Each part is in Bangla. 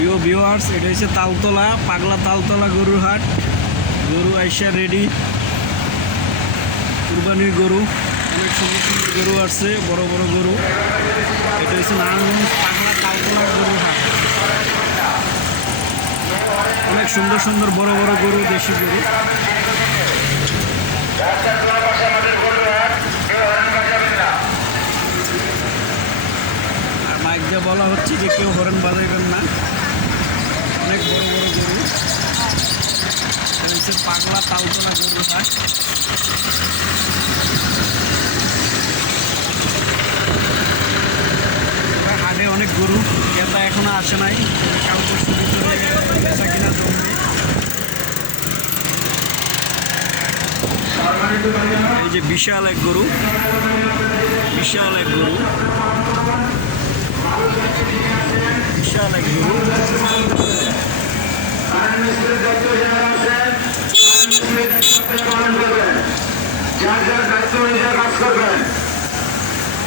প্রিয় ভিউয়ার্স, এটা হচ্ছে তালতলা, পাগলা তালতলা গরুর হাট। গরু আইসা রেডি, কুরবানির গরু। অনেক সুন্দর সুন্দর গরু আসছে, বড় বড় গরু। এটা হচ্ছে নারায়ণগঞ্জ পাগলা তালতলা গরুর হাট। অনেক সুন্দর সুন্দর বড় বড় গরু, দেশি গরু। আর মাইক দিয়ে বলা হচ্ছে যে কেউ হরেন বাজাইবেন না। অনেক বড় বড় গরু। এটা হচ্ছে পাগলা তালতলা গরুর হাট। হাটে অনেক গরু, ক্রেতা এখনো আসে নাই। কাল পরশুর ভিতরে বেচা কিনা জমবে। এই যে বিশাল এক গরু, বিশাল এক গরু, বিশাল এক গরু।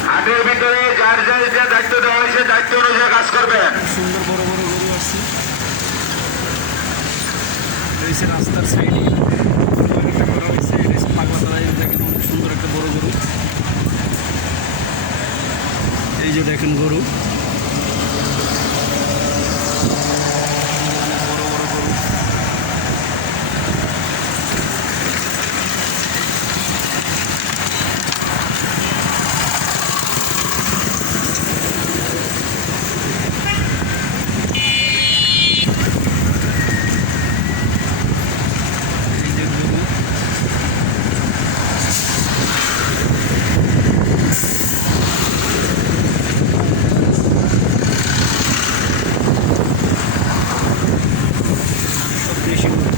হাটের ভিতরে যার যার যে দায়িত্ব দেওয়া হয়েছে দায়িত্ব অনুযায়ী কাজ করবেন। সুন্দর বড় বড় গরু আছে। রয়েছে রাস্তার সাইডে একটা করা হয়েছে। এটা হচ্ছে পাগলা তলায়, দেখেন অনেক সুন্দর একটা বড় গরু। এই যে দেখেন গরু, বড় বড় গরু। এই যে গরু, সব দেশি গরু,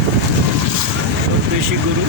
সব দেশি গরু।